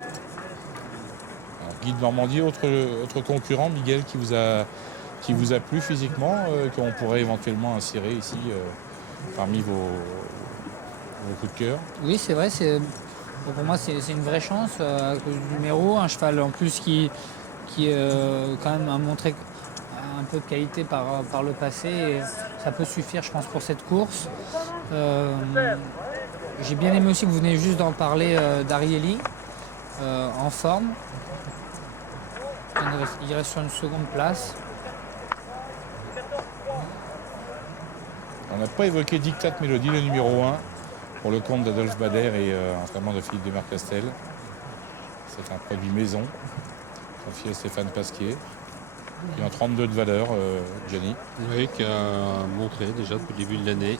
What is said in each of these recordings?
Alors, Guide Normandie, autre concurrent, Miguel, qui vous a plu physiquement, qu'on pourrait éventuellement insérer ici parmi vos coups de cœur? Oui, c'est vrai, pour moi c'est une vraie chance à cause du numéro, un cheval en plus qui quand même a montré un peu de qualité par le passé. Et ça peut suffire, je pense, pour cette course. J'ai bien aimé aussi que vous venez juste d'en parler, d'Ariely, en forme. Il reste sur une seconde place. On n'a pas évoqué Dictat Mélodie, le numéro 1, pour le compte d'Adolphe Bader et entraînement de Philippe de Marcastel. C'est un produit maison, confié à Stéphane Pasquier, qui est en 32 de valeur, Gianni. Oui, qui a montré déjà depuis le début de l'année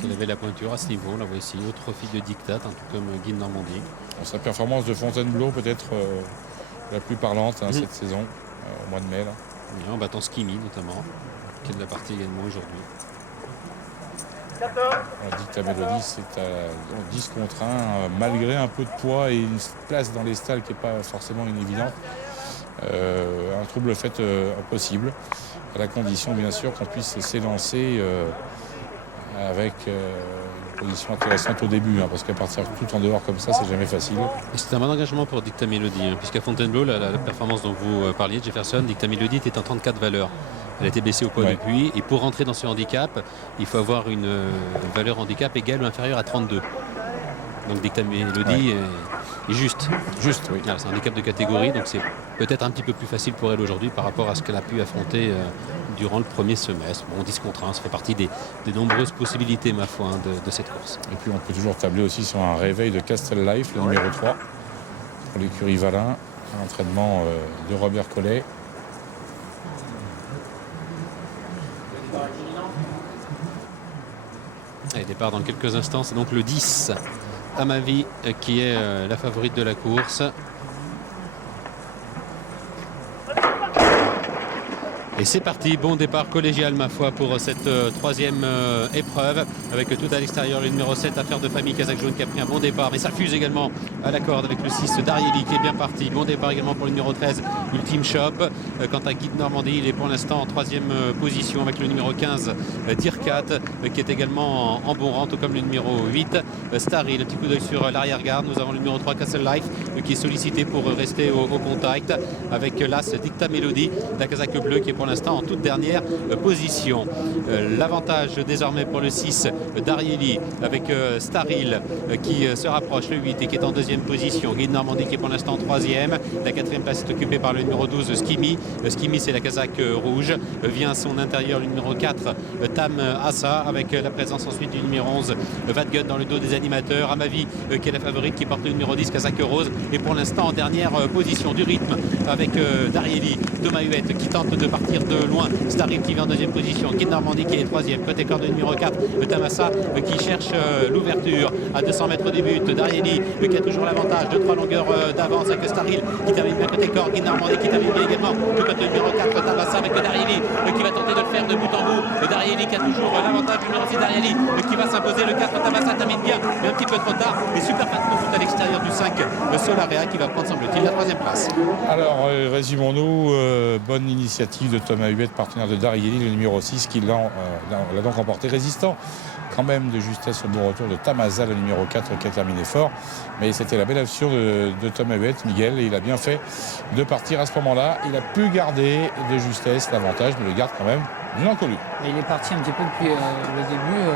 qu'il avait la pointure à ce niveau. Là voici, autre fille de Dictat, un tout comme Guide Normandie. Sa performance de Fontainebleau peut-être la plus parlante cette saison, au mois de mai. Là. Et en battant Skimi notamment, qui est de la partie également aujourd'hui. Dictat Mélodie, c'est à 10 contre 1, malgré un peu de poids et une place dans les stalles qui n'est pas forcément une évidente. Un trouble fait impossible, à la condition bien sûr qu'on puisse s'élancer avec une position intéressante au début, parce qu'à partir tout en dehors comme ça, c'est jamais facile. Et c'est un bon engagement pour Dictat Mélodie, puisqu'à Fontainebleau, la performance dont vous parliez, Jefferson, Dictat Mélodie était en 34 valeurs. Elle a été baissée au poids depuis, et pour rentrer dans ce handicap, il faut avoir une valeur handicap égale ou inférieure à 32. Donc Dictat Mélodie est juste. Juste, oui. C'est un handicap de catégorie, donc c'est peut-être un petit peu plus facile pour elle aujourd'hui par rapport à ce qu'elle a pu affronter durant le premier semestre. Bon, 10 contre 1, ça fait partie des nombreuses possibilités, ma foi, de cette course. Et puis on peut toujours tabler aussi sur un réveil de Castle Life, le numéro 3, pour l'écurie Valin, un entraînement de Robert Collet. Et départ dans quelques instants, c'est donc le 10, Amavi, qui est la favorite de la course. Et c'est parti, bon départ collégial ma foi pour cette troisième épreuve, avec tout à l'extérieur le numéro 7, Affaire de famille, Kazakh jaune qui a pris un bon départ, mais ça fuse également à la corde avec le 6 d'Ariely qui est bien parti. Bon départ également pour le numéro 13, Ultime Shop. Quant à Guide Normandie, il est pour l'instant en troisième position avec le numéro 15, Dirkat, qui est également en bon rang, tout comme le numéro 8, Starry. Le petit coup d'œil sur l'arrière-garde, nous avons le numéro 3, Castle Life, qui est sollicité pour rester au contact, avec l'As Dictat Mélodie, la casaque bleue qui est pour l'instant en toute dernière position. L'avantage désormais pour le 6 d'Ariely avec Staril qui se rapproche, le 8 et qui est en deuxième position. Guide Normandie qui est pour l'instant en troisième. La quatrième place est occupée par le numéro 12 Skimi. Skimi, c'est la casaque rouge. Vient à son intérieur le numéro 4 Tam Assa, avec la présence ensuite du numéro 11 Vadgun dans le dos des animateurs. Amavi qui est la favorite, qui porte le numéro 10 casaque rose, et pour l'instant en dernière position du rythme avec d'Ariely, Thomas Huette qui tente de partir de loin. Starry qui vient en deuxième position. Guide Normandie qui est troisième. Côté corde numéro 4, Tamassa qui cherche l'ouverture à 200 mètres du but. D'Ariely qui a toujours l'avantage de 3 longueurs d'avance avec Starry qui termine bien côté corde. Guide Normandie qui termine bien également du côté numéro 4, Tamassa avec D'Ariely qui va tenter de le faire de bout en bout. D'Ariely qui a toujours l'avantage du numéro 6 d'Ariely qui va s'imposer. Le 4, Tamassa termine bien, mais un petit peu trop tard. Et super fatigué tout à l'extérieur du 5, le Solarea qui va prendre, semble-t-il, la troisième place. Alors, résumons-nous. Bonne initiative de Thomas Huette, partenaire de D'Ariely, le numéro 6, qui l'a donc remporté. Résistant quand même de justesse au bon retour de Tamasa, le numéro 4, qui a terminé fort. Mais c'était la belle action de Thomas Huette, Miguel, et il a bien fait de partir à ce moment-là. Il a pu garder de justesse l'avantage, mais le garde quand même d'une encolure. Il est parti un petit peu depuis le début.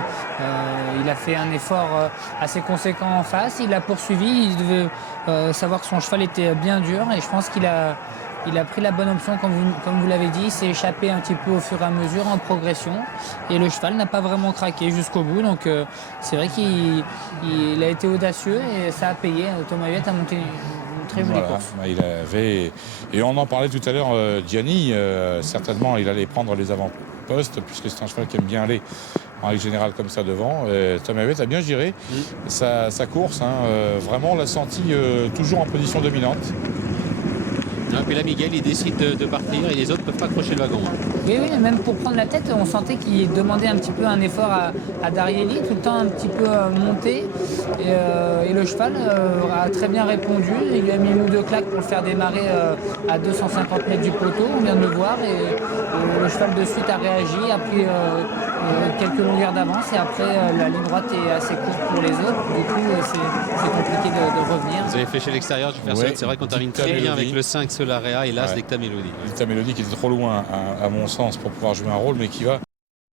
Il a fait un effort assez conséquent en face. Il a poursuivi. Il devait savoir que son cheval était bien dur, et je pense qu'il a pris la bonne option, comme vous l'avez dit. Il s'est échappé un petit peu au fur et à mesure en progression, et le cheval n'a pas vraiment craqué jusqu'au bout. Donc c'est vrai qu'il a été audacieux et ça a payé. Thomas Huette a monté une très jolie course. Il avait, et on en parlait tout à l'heure, Gianni, certainement il allait prendre les avant-postes, puisque c'est un cheval qui aime bien aller en règle générale comme ça devant. Thomas Huette a bien géré sa course. Vraiment, on l'a senti toujours en position dominante. Et puis là, Miguel, il décide de partir et les autres ne peuvent pas accrocher le wagon. Oui, oui, même pour prendre la tête, on sentait qu'il demandait un petit peu un effort à Darieli, tout le temps un petit peu monté. Et le cheval a très bien répondu. Il lui a mis une ou deux claques pour le faire démarrer à 250 mètres du poteau. On vient de le voir. Et le cheval de suite a réagi, a pris quelques longueurs d'avance. Et après, la ligne droite est assez courte pour les autres. Du coup, c'est compliqué de revenir. Vous avez fléché l'extérieur du Jefferson. Ouais, C'est vrai qu'on termine très Dicta bien Melody. avec le 5 Solarea et l'As Ouais. Dicta Melody. Dicta Melody qui était trop loin, à mon sens, pour pouvoir jouer un rôle, mais qui va